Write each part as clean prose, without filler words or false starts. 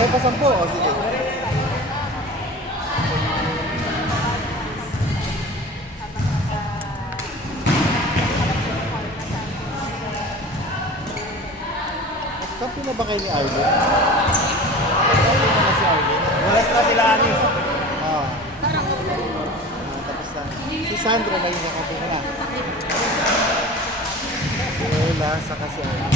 Ayaw pa 10. O, sige. Kampi na ba kayo ni Arlen? Kampi na na si Arlen? Walas na sila, Anis. Oo. Tapos na. Si Sandra na yung kakampi mo na. Si Ella, saka si Arlen.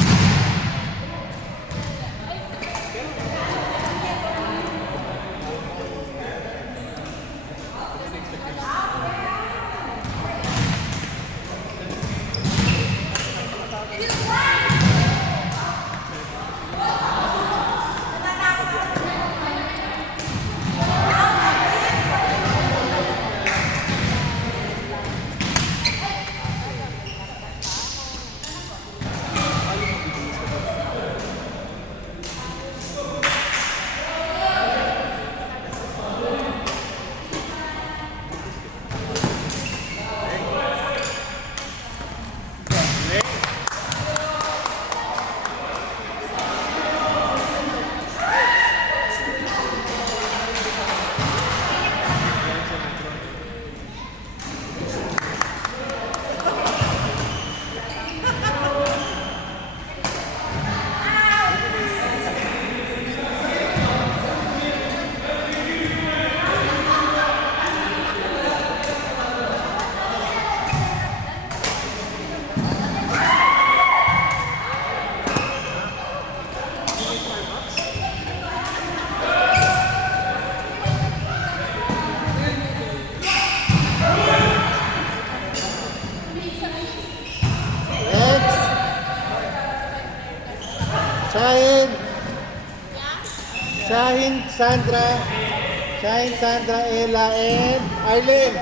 Shahin, Sandra, Ella, and Arlen.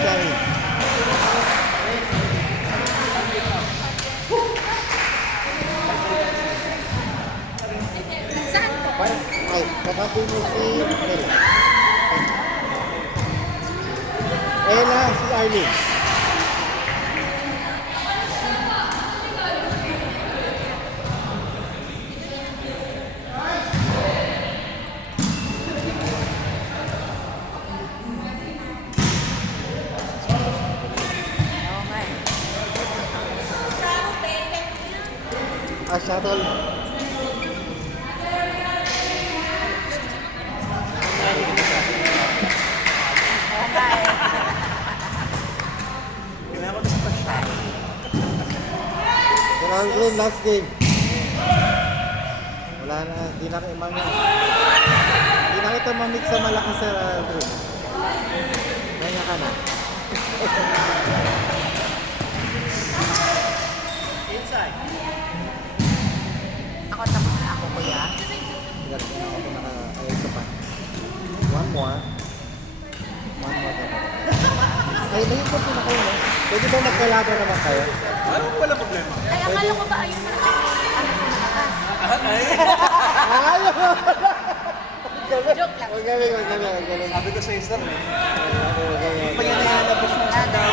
Shahin. Ay, kakampi mo si Ella. Ella, si Arlen. Shuttle. Round last game. Wala na, di na kita mamit sa malakas sa room. Kanya ka na. Inside. Ako tapos na ako, kuya. Ay, isa pa. One more dapat. Ay, may ito na kayo, no? Pwede ba magkalaban naman kayo? Ano wala problema? Ay, akala ko ba ayun na ano sa malakas? Ayaw! Joke lang. Magaling. Sabi ko sa Easter eh. Magaling. Pa yan nalalabas mo sa daw.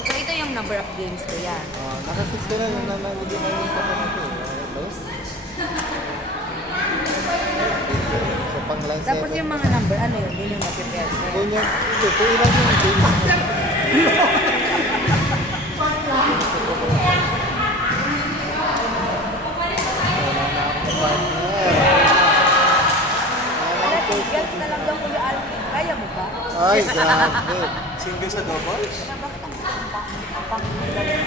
So, ito yung number of games ko yan. Naka-6 ka na, hindi na yung pa natin. So, pang line 7. Tapos yung mga number, ano yun? Yun yung mag-press. Kung ilan yung games. Gets na lang daw Kuya Alvin. Kaya mo ba? Ay, grabe. Single sa doubles? Bakit ang pang-galing?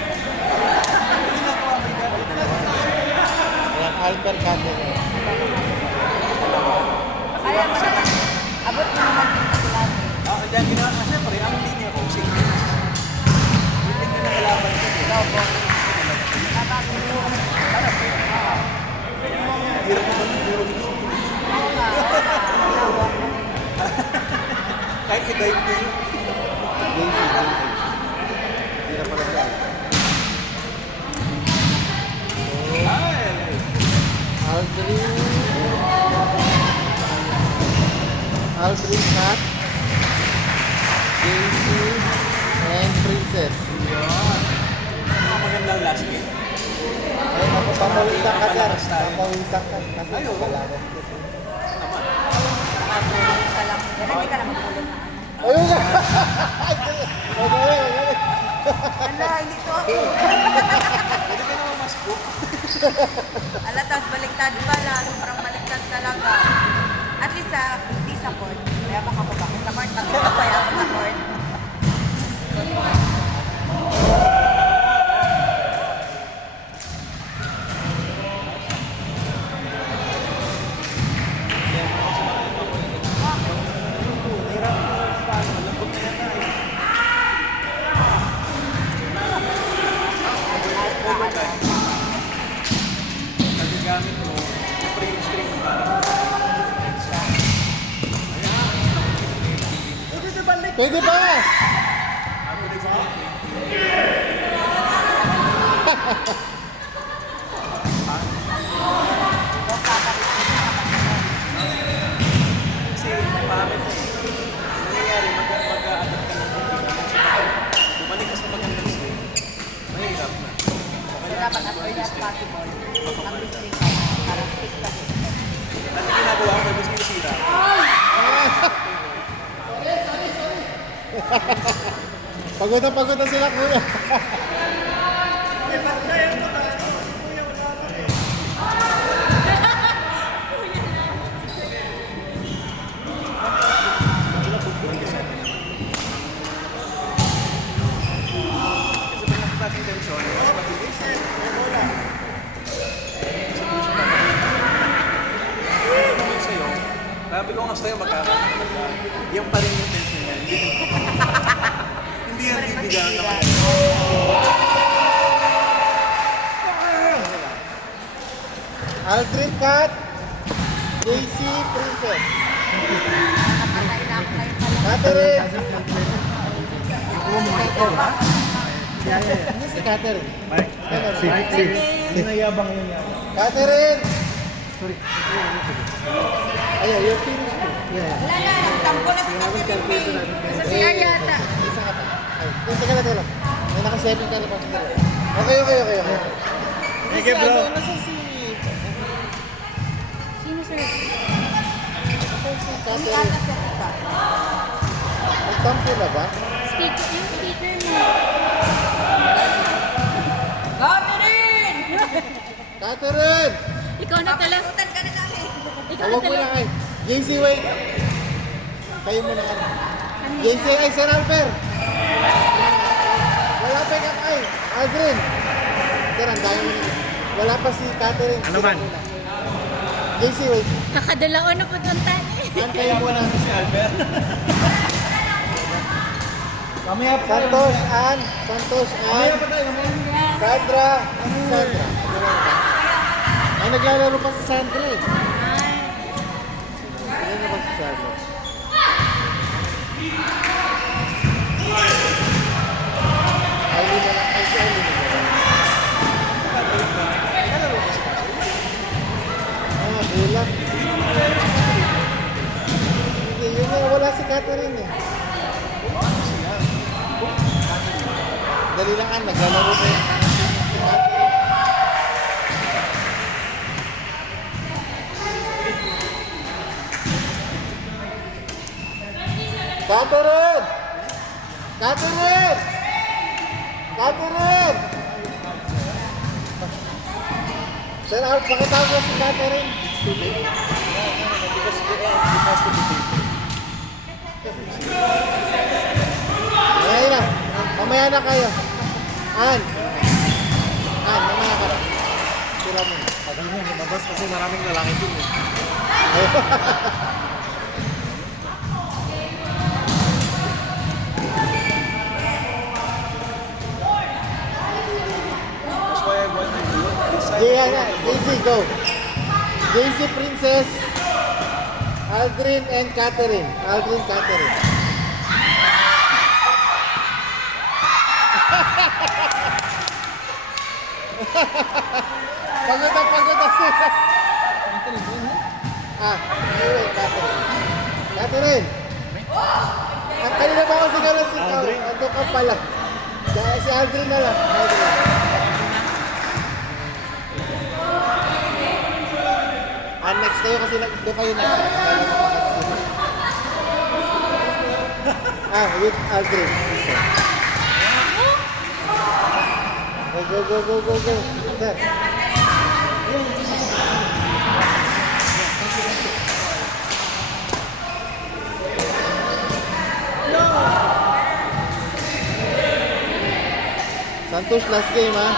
Ayan, Alper Candle. Kaya mo naman. Abot mo naman yung kasilan. Dahil ginawa na siyempre, ang linya ko, singles. Yung tingnan na kalaban ko. Lobo. Nakakuluwa ka naman. Hirap naman yung duro dito. Oo nga. Lobo. Kahit i-dive ko yun. Lazy. Hindi na pala siya. Aldrin Cat. JC. pawisan ka. Kasi Ay, oo. wala ko. Nakatulog ka lang. Yan, hindi ka na magulong na. Ayun nga! Magaling. Ala, hindi ko ako. Pwede ka naman mas book. Ala, tapos baliktad pala. Sobrang baliktad talaga. At least hindi sa court. Kaya baka ko ba? Sa court, pag ito kaya ako sa court. Nagagamit mo, frame string mo para Pwede ba? kasi pangit na eh. Nangyayari, mag-a-adapt ka ng bumalik ka sa magandang string. Mahirap na. So, dapat as early as possible, mag-string ka para stick ka. Ano ginagawa ko? Tapos sinisira. Pagod na sila, kuya. Kasi pag nakita sa tension, mas mabilis. Kasi sa'yo, sabi ko nga sa'yo, magkakaroon ka. Yan pa rin yung tension niya. Hindi yan bibigyan naman. Aldrin Cat, JC Princess, Nakatay na ako ngayon pala. Catherine. Ano si Catherine? Sinayabang yun yan. Catherine! Ayan, yung finish ko. Wala na, nagtampo na si Catherine May. Sa CR yata. Isa ka pa. Ay, teka lang. May naka-7 ka na pa. Okay. Sige, bro. Nasa si... Sino sir? Nasa si Hindi Catherine. ata siya tita. Nagtampo na ba? Speaker, yung speaker mo. Catherine! Catherine! Ikaw na talaga. Papalutan ka na namin. Ikaw na Tawag mo na talaga. kay JC, wait. Kayo muna ka. JC, ay, Sir Albert. Wala pa yung kay Aldrin. Sir, ang dami mo na. Wala pa si Catherine. Ano man? JC, wait. Kakadalaon na putuntan eh. Kayo muna. Si Albert. Mamaya pa tayo. Santos, Mamaya pa tayo. Sandra. Ay, naglalaro pa si Sandra eh. Ano na ba si Sandra? Aileen na lang. Ay, si Aileen na lang. Bilang. Hindi, yun nga, wala si Catherine eh. Dali lang ka, naglalaro pa yun. Si Catherine. Catherine! Catherine! Catherine! Sir Al, pakitawag mo si Catherine. Ngayon na. Mamaya na kayo. An, mamaya ka na. Sira mo. Pagod mo, lumabas kasi maraming lalaki dun eh. That's why I want to do it. JC, go. JC Princess, Aldrin and Catherine. Catherine. Pagod na sila. Ayun, Catherine. Catherine. Ang kanina ba ako siguro si Aldrin. Ando ka pala. Si Aldrin na lang. Aldrin. Next kayo kasi doon kayo next. Kaya naman makasusunod. With Aldrin. Go, go, go, go, go. Sir. Santos, last game, ha?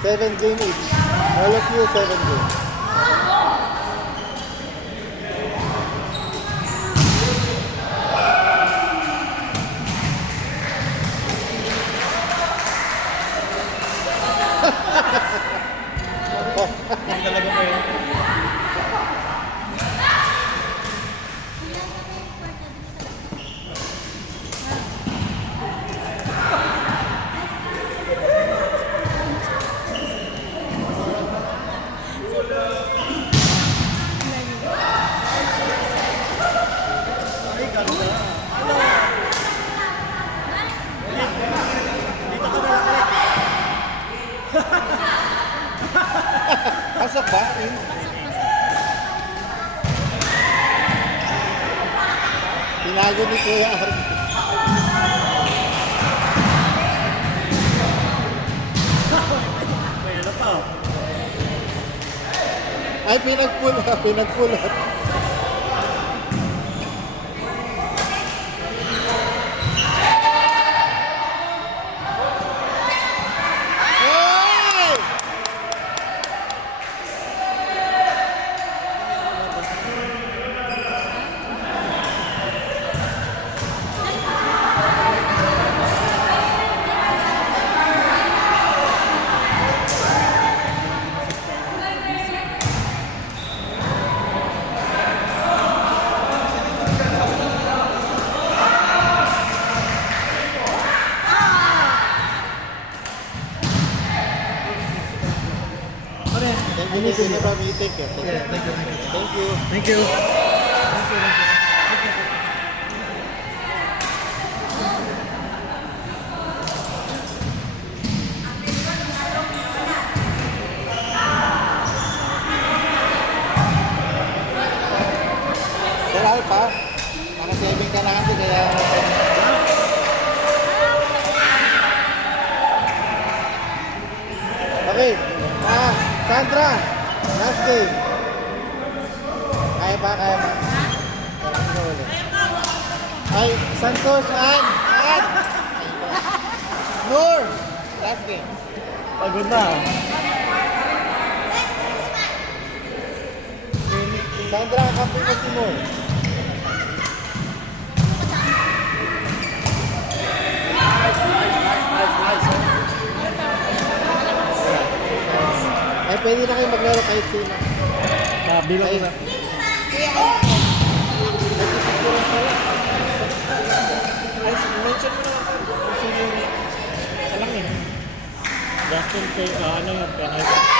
7 game each. All of you, 7 games. Hindi talaga po yun. Ay, ganda. Ano? Dito ka na lang. Pasok ba? Tinago ni Kuya Arvin. May ano pa oh. Ay, pinagpulot. Hey! Ano yan? Thank you, thank you, Robbie. Thank you. Yeah, thank you, thank you. Thank you. Thank you. Thank you, thank you. Sir Alpha, naka-saving ka na kasi kaya... Okay, Sandra, last game. Kaya ba? Sino ulit? Ay, Santos, Ann! Noor, last game. Pagod na. Sandra, kampi mo si Noor. Ay, pwede na kayo maglaro kahit sino. Bilang Ay, na. Ay, mention mo naman sir. Kung sino yung... Isa lang eh. Justin, ano yung penalty?